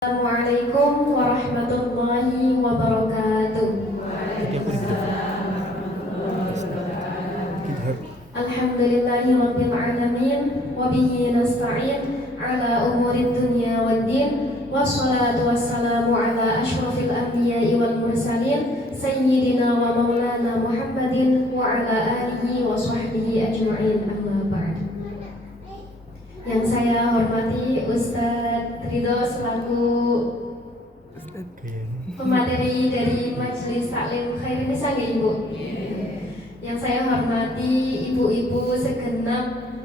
Assalamualaikum warahmatullahi wabarakatuh. Alhamdulillahi rabbil alamin wa bihi nasta'in ala umurid dunya wad din wassalatu wassalamu ala asyrafil anbiya'i wal mursalin sayyidina wa maulana Muhammadin wa ala alihi wa sahbihi ajma'in, amma ba'd. Yang saya hormati Ustadz Ridho selaku pemateri dari Majelis Taklim Khairin Nisa, Ibu. Yang saya hormati ibu-ibu segenap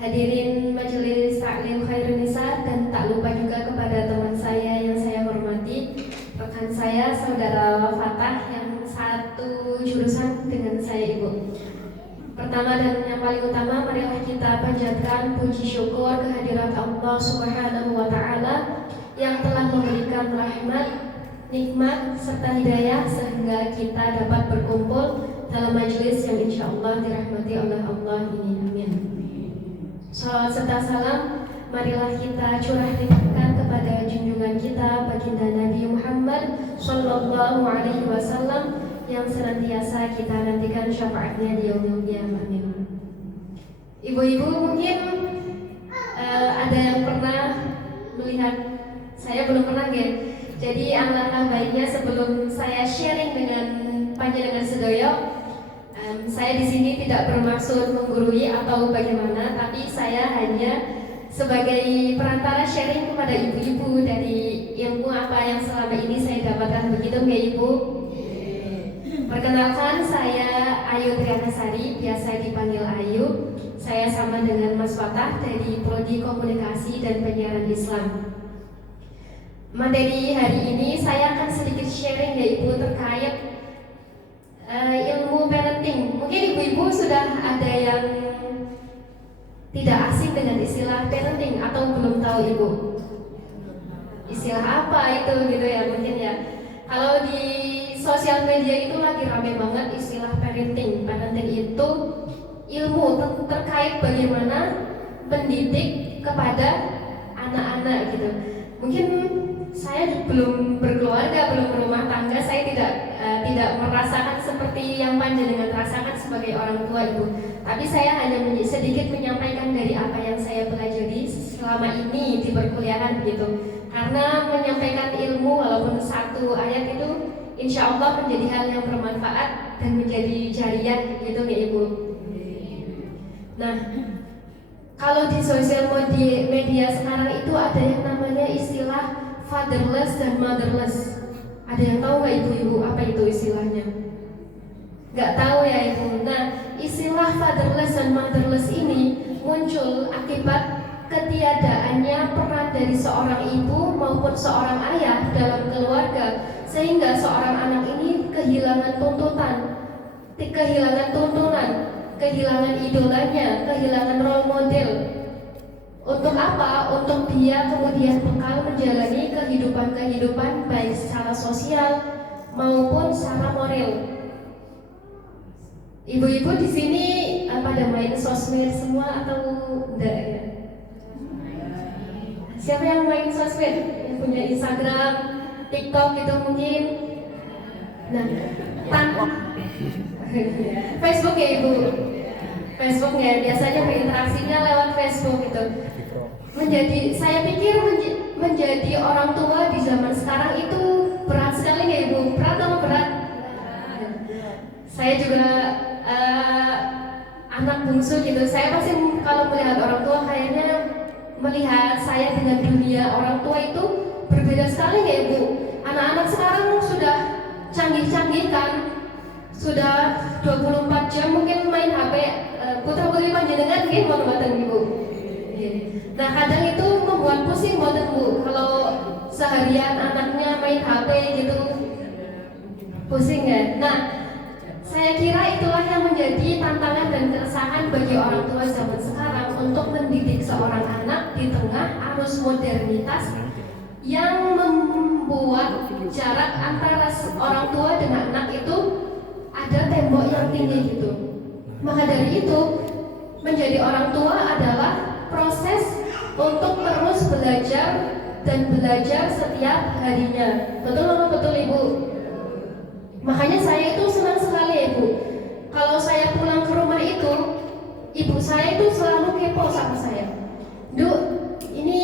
hadirin Majelis Taklim Khairin Nisa, dan tak lupa juga kepada teman saya yang saya hormati, rekan saya saudara Fatah yang satu jurusan dengan saya, Ibu. Pertama dan yang paling utama, marilah kita panjatkan puji syukur kehadirat Allah Subhanahu wa Ta'ala yang telah memberikan rahmat, nikmat, serta hidayah sehingga kita dapat berkumpul dalam majelis yang insya Allah dirahmati oleh Allah ini. Amin. Salawat serta salam marilah kita curahkan kepada junjungan kita baginda Nabi Muhammad Sallallahu Alaihi Wasallam yang senantiasa kita nantikan syafaatnya di yaumil qiyamah. Amin. Ibu-ibu mungkin ada yang pernah melihat, saya belum pernah ya. Jadi alangkah baiknya sebelum saya sharing dengan panjenengan sedoyo, saya di sini tidak bermaksud menggurui atau bagaimana, tapi saya hanya sebagai perantara sharing kepada ibu-ibu dari ilmu apa yang selama ini saya dapatkan, begitu ya Ibu? Perkenalkan, saya Ayu Trianasari, biasa dipanggil Ayu. Saya sama dengan Mas Fatah dari Prodi Komunikasi dan Penyiaran Islam. Materi hari ini saya akan sedikit sharing ya Ibu terkait ilmu parenting. Mungkin ibu-ibu sudah ada yang tidak asing dengan istilah parenting atau belum tahu Ibu? Istilah apa itu gitu ya mungkin ya. Kalau di sosial media itu lagi rame banget istilah parenting. Parenting itu ilmu terkait bagaimana mendidik kepada anak-anak gitu. Mungkin saya belum berkeluarga, belum berumah tangga, saya tidak merasakan seperti yang panjenengan rasakan sebagai orang tua Ibu. Tapi saya hanya sedikit menyampaikan dari apa yang saya pelajari selama ini di perkuliahan begitu. Karena menyampaikan ilmu walaupun satu ayat itu insya Allah menjadi hal yang bermanfaat dan menjadi jariah gitu ya Ibu. Nah, kalau di sosial media sekarang itu ada yang namanya istilah fatherless dan motherless. Ada yang tahu nggak ibu-ibu apa itu istilahnya? Nggak tahu ya Ibu. Nah, istilah fatherless dan motherless ini muncul akibat ketiadaannya peran dari seorang ibu maupun seorang ayah dalam keluarga, sehingga seorang anak ini kehilangan tuntunan, kehilangan idolanya, kehilangan role model. Untuk apa? Untuk dia kemudian bekal menjalani kehidupan baik secara sosial maupun secara moral. Ibu-ibu di sini pada main sosmed semua atau enggak ya? Siapa yang main sosmed? Yang punya Instagram, TikTok gitu mungkin? Nah, Facebook ya Ibu? Facebook ya, biasanya berinteraksinya lewat Facebook gitu. Saya pikir menjadi orang tua di zaman sekarang itu berat sekali ya Ibu? Berat atau berat? Saya juga anak bungsu gitu. Saya pasti kalau melihat orang tua kayaknya melihat saya dengan dunia orang tua itu berbeda sekali ya Ibu. Anak-anak sekarang sudah canggih-canggih kan, sudah 24 jam mungkin main HP. Putra-putri panjenengan nggih mboten Ibu. Nah, kadang itu membuat pusing mboten Bu. Kalau seharian anaknya main HP gitu, pusing ya. Nah, saya kira itulah yang menjadi tantangan dan keresahan bagi orang tua zaman sekarang untuk mendidik seorang anak di tengah arus modernitas yang membuat jarak antara orang tua dengan anak itu ada tembok yang tinggi gitu. Maka dari itu, menjadi orang tua adalah proses untuk terus belajar dan belajar setiap harinya. Betul atau betul Ibu? Makanya saya itu senang sekali ya Ibu. Kalau saya pulang ke rumah itu, ibu saya itu selalu kepo sama saya. Duk, ini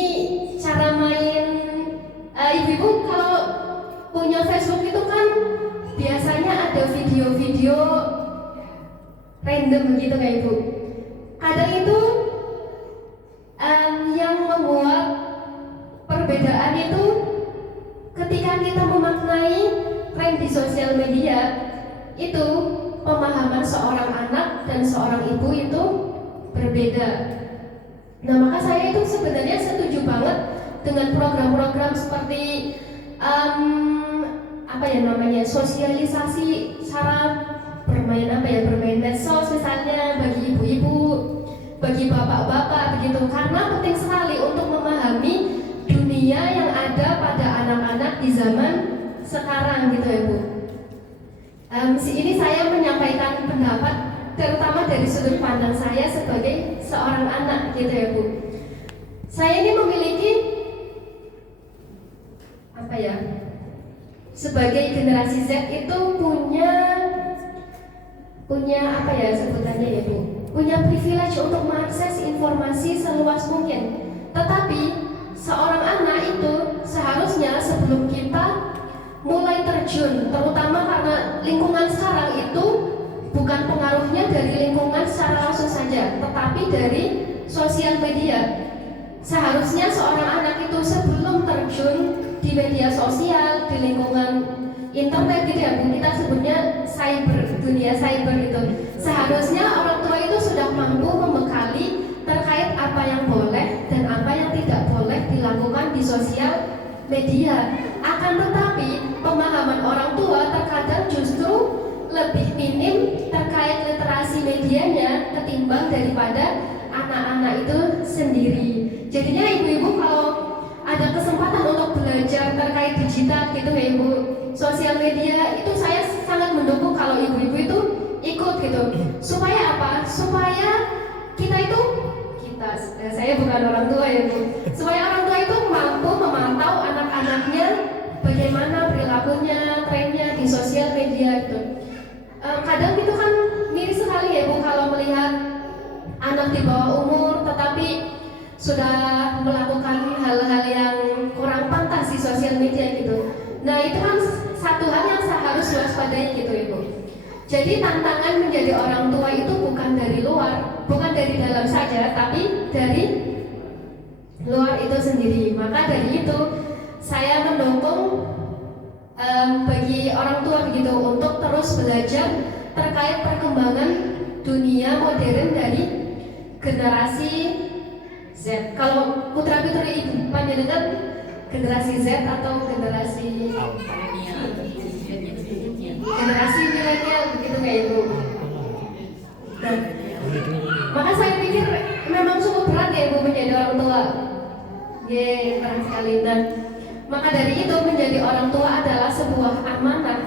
cara main ibu-ibu kalau punya Facebook itu kan biasanya ada video-video random begitu kan Ibu. Kadang itu yang membuat perbedaan itu ketika kita memaknai tren di sosial media itu pemahaman seorang anak dan seorang ibu itu berbeda. Nah maka saya itu sebenarnya setuju banget dengan program-program seperti sosialisasi cara bermain bermain medsos misalnya bagi ibu-ibu, bagi bapak-bapak begitu, karena penting sekali untuk memahami dunia yang ada pada anak-anak di zaman sekarang gitu ya Bu. Ini saya menyampaikan pendapat terutama dari sudut pandang saya sebagai seorang anak gitu ya Bu. Saya ini memiliki sebagai generasi Z itu punya sebutannya ya Bu, punya privilege untuk mengakses informasi seluas mungkin. Tetapi seorang anak itu seharusnya sebelum kita mulai terjun, terutama karena lingkungan sekarang itu bukan pengaruhnya dari lingkungan secara langsung saja, tetapi dari sosial media. Seharusnya seorang anak itu sebelum terjun di media sosial, di lingkungan internet gitu ya Bu, kita sebutnya dunia cyber gitu. Seharusnya orang tua itu sudah mampu membekali terkait apa yang boleh dan apa yang tidak boleh dilakukan di sosial media. Akan tetapi pemahaman orang tua terkadang justru lebih minim terkait literasi medianya ketimbang daripada anak-anak itu sendiri. Jadinya ibu-ibu kalau ada kesempatan untuk belajar terkait digital gitu ya Ibu, sosial media itu saya sangat mendukung kalau ibu-ibu itu ikut gitu. Supaya apa? Supaya saya bukan orang tua ya Bu, supaya orang tua itu mampu memantau anak-anaknya bagaimana perilakunya, trennya di sosial media gitu. Kadang itu kan miris sekali ya Bu kalau melihat anak di bawah umur tetapi sudah melakukan hal-hal yang kurang pantas di sosial media gitu. Nah itu kan satu hal yang harus diwaspadai gitu Ibu. Jadi tantangan menjadi orang tua itu bukan dari luar, bukan dari dalam saja, tapi dari luar itu sendiri. Maka dari itu saya mendukung bagi orang tua begitu untuk terus belajar terkait perkembangan dunia modern dari generasi Z. Kalau putra putri ibu panjenengan generasi Z atau generasi milenial begitu kayak Ibu. Nah, maka saya pikir memang cukup berat ya Ibu menjadi orang tua. Berat sekali. Dan maka dari itu menjadi orang tua adalah sebuah amanah.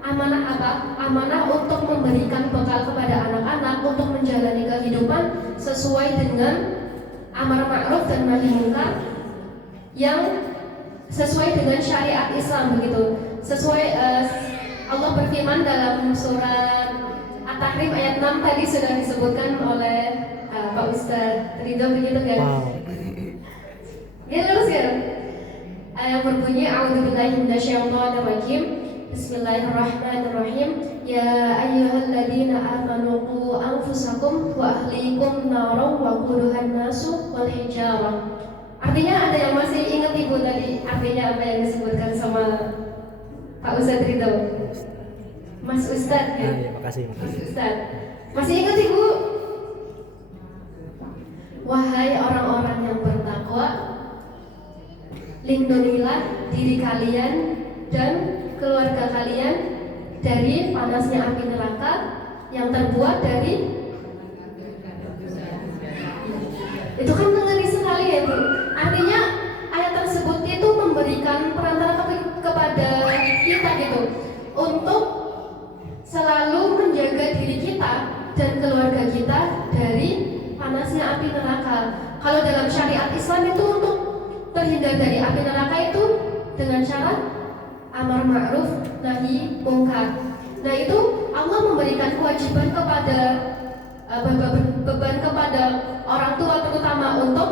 Amanah apa? Amanah untuk memberikan bekal kepada anak-anak untuk menjalani kehidupan sesuai dengan amar ma'ruf dan nahi munkar yang sesuai dengan syariat Islam begitu. Sesuai Allah berfirman dalam surat At-Tahrim ayat 6 tadi sudah disebutkan oleh Pak Ustadz Ridho begitu kan? Wow. Ya terus ya. Ayat berbunyi A'udzubillahi minasyaitonirrajim. Bismillahirrahmanirrahim. Ya ayyuhalladzina amanu qu anfusakum wa ahlikum naran wa quduhan nasu wal hijarah. Artinya ada yang masih ingat Ibu tadi artinya apa yang disebutkan sama Pak Ustadz Ridho? Mas Ustadz ya? Ya, makasih. Ustadz, masih ingat Ibu? Wahai orang-orang yang bertakwa, lindungilah diri kalian dan keluarga kalian dari panasnya api neraka yang terbuat dari itu kan ngeri sekali ya Bu. Artinya ayat tersebut itu memberikan perantara kepada kita gitu untuk selalu menjaga diri kita dan keluarga kita dari panasnya api neraka. Kalau dalam syariat Islam itu untuk terhindar dari api neraka itu dengan cara amar ma'ruf nahi mungkar. Nah itu Allah memberikan kewajiban kepada beban kepada orang tua terutama untuk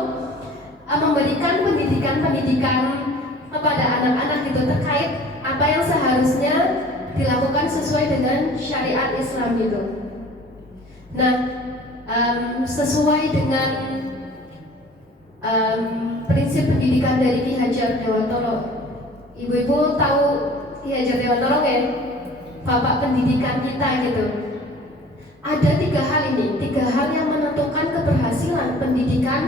memberikan pendidikan kepada anak-anak itu terkait apa yang seharusnya dilakukan sesuai dengan syariat Islam itu. Nah, sesuai dengan prinsip pendidikan dari Ki Hajar Dewantoro. Ibu-ibu tahu Ki Hajar Dewantoro ya? Bapak pendidikan kita gitu. Ada 3 hal ini, 3 hal yang menentukan keberhasilan pendidikan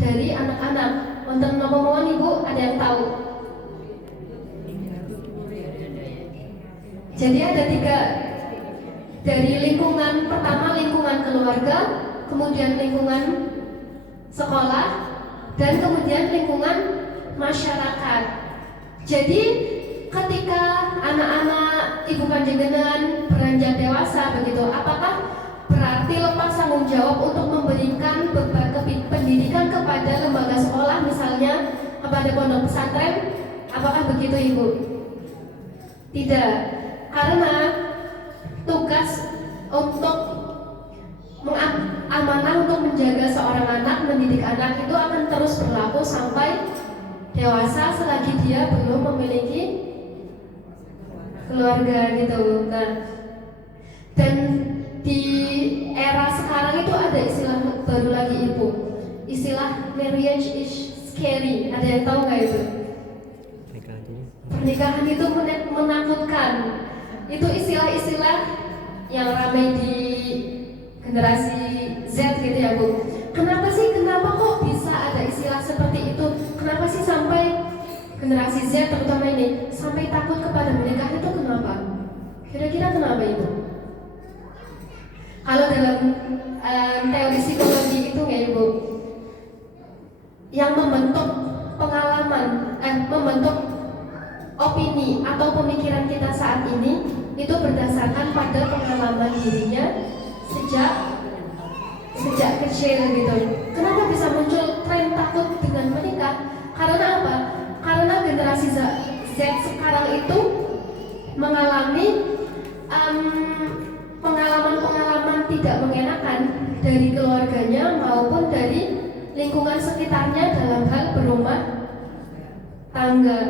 dari anak-anak. Wonten napa-mawon Ibu, ada yang tahu? Jadi ada 3, dari lingkungan pertama, lingkungan keluarga, kemudian lingkungan sekolah, dan kemudian lingkungan masyarakat. Jadi ketika anak-anak ibu panjenengan beranjak dewasa begitu, apakah berarti lepas tanggung jawab untuk memberikan beban pendidikan kepada lembaga sekolah, misalnya kepada pondok pesantren? Apakah begitu Ibu? Tidak, karena tugas untuk amanah untuk menjaga seorang anak, mendidik anak itu akan terus berlaku sampai dewasa selagi dia belum memiliki keluarga gitu. Nah, dan di era sekarang itu ada istilah baru lagi Ibu, istilah marriage is scary. Ada yang tahu nggak itu? Pernikahan itu menakutkan. Itu istilah-istilah yang ramai di generasi Z gitu ya Bu. Kenapa kok bisa ada istilah seperti itu? Kenapa sih sampai generasi Z terutama ini sampai takut kepada menikah itu kenapa? Kira-kira kenapa itu? Kalau dalam teori psikologi itu ya Ibu, yang membentuk pengalaman, membentuk opini atau pemikiran kita saat ini itu berdasarkan pada pengalaman dirinya sejak kecil gitu. Kenapa bisa muncul tren takut dengan menikah? Karena apa? Karena generasi Z sekarang itu mengalami pengalaman-pengalaman tidak mengenakan dari keluarganya maupun dari lingkungan sekitarnya dalam hal berumah tangga.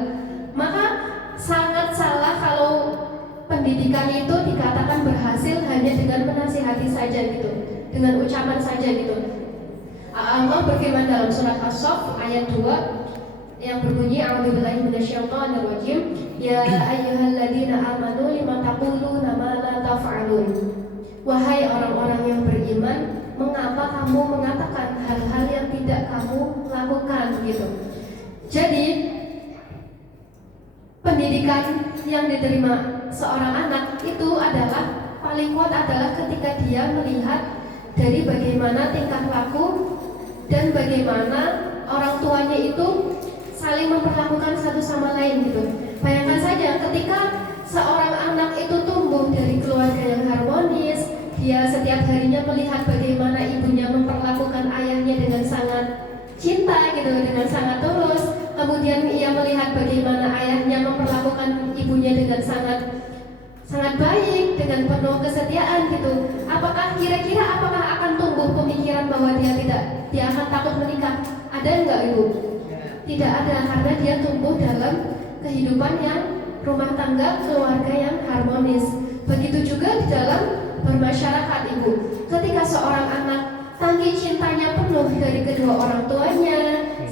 Maka sangat salah kalau pendidikan itu dikatakan berhasil hanya dengan menasihati saja gitu, dengan ucapan saja gitu. Allah berfirman dalam surat As-Saff ayat 2 yang berbunyi a'udzubillahi minasyaitonirrajim, ya ayyuhalladzina amanu lima taquluna ma la taf'alun. Wahai orang-orang yang beriman, mengapa kamu mengatakan hal-hal yang tidak kamu lakukan gitu. Jadi pendidikan yang diterima seorang anak itu adalah paling kuat adalah ketika dia melihat dari bagaimana tingkah laku dan bagaimana orang tuanya itu saling memperlakukan satu sama lain gitu. Bayangkan saja ketika seorang anak itu tumbuh dari keluarga yang harmonis, dia setiap harinya melihat bagaimana ibunya memperlakukan ayahnya dengan sangat cinta gitu, dengan sangat tulus. Kemudian ia melihat bagaimana ayahnya memperlakukan ibunya dengan sangat baik, dengan penuh kesetiaan gitu. Apakah akan tumbuh pemikiran bahwa dia akan takut menikah? Ada enggak Ibu? Tidak ada, karena dia tumbuh dalam kehidupan yang rumah tangga, keluarga yang harmonis. Begitu juga di dalam bermasyarakat Ibu. Ketika seorang anak tangki cintanya penuh dari kedua orang tuanya,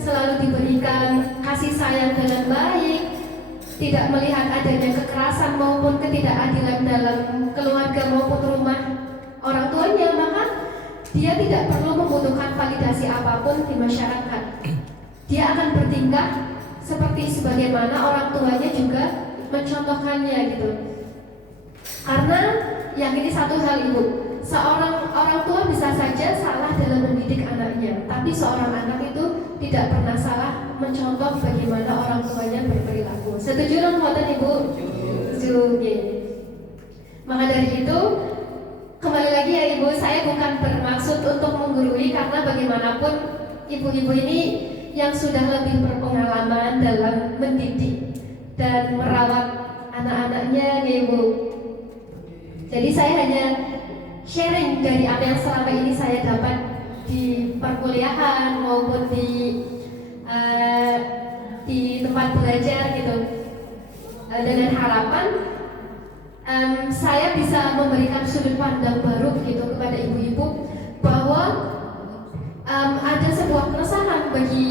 selalu diberikan kasih sayang dengan baik, tidak melihat adanya kekerasan maupun ketidakadilan dalam keluarga maupun rumah orang tuanya, maka dia tidak perlu membutuhkan validasi apapun di masyarakat. Dia akan bertingkah seperti sebagaimana orang tuanya juga mencontohkannya gitu. Karena yang ini satu hal Ibu, seorang orang tua bisa saja salah dalam mendidik anaknya, tapi seorang anak itu tidak pernah salah mencontoh bagaimana orang tuanya berperilaku. Setuju dong buatan Ibu? Setuju. Maka dari itu, kembali lagi ya Ibu, saya bukan bermaksud untuk menggurui, karena bagaimanapun ibu-ibu ini yang sudah lebih berpengalaman dalam mendidik dan merawat anak-anaknya, Ibu. Jadi saya hanya sharing dari apa yang selama ini saya dapat di perkuliahan maupun di tempat belajar gitu, dengan harapan saya bisa memberikan sudut pandang baru gitu kepada ibu-ibu bahwa ada sebuah keresahan bagi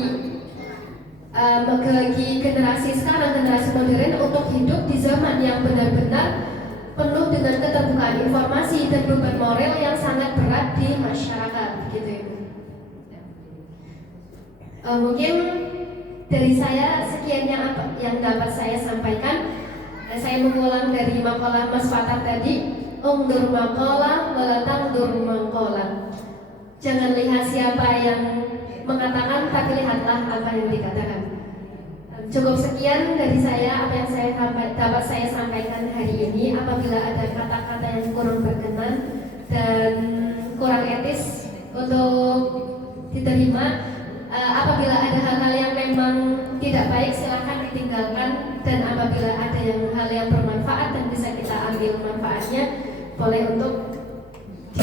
generasi sekarang, generasi modern, untuk hidup di zaman yang benar-benar penuh dengan keterbukaan informasi dan beban moral yang sangat berat di masyarakat, gitu Ibu. Mungkin dari saya sekian yang dapat saya sampaikan. Saya mengulang dari makalah Mas Fatar tadi, Ungdur makalah, walatang dur makalah. Jangan lihat siapa yang mengatakan, tapi lihatlah apa yang dikatakan. Cukup sekian dari saya, apa yang saya dapat saya sampaikan hari ini. Apabila ada kata-kata yang kurang berkenan dan kurang etis untuk diterima, apabila ada hal-hal yang memang tidak baik, silahkan ditinggalkan. Dan apabila ada hal yang bermanfaat dan bisa kita ambil manfaatnya, boleh untuk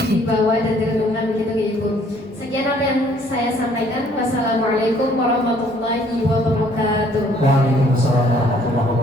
dibawa dan direnungkan begitu ya Ibu. Sekian apa yang saya sampaikan. Wassalamualaikum warahmatullahi wabarakatuh. Waalaikumsalam warahmatullahi wabarakatuh.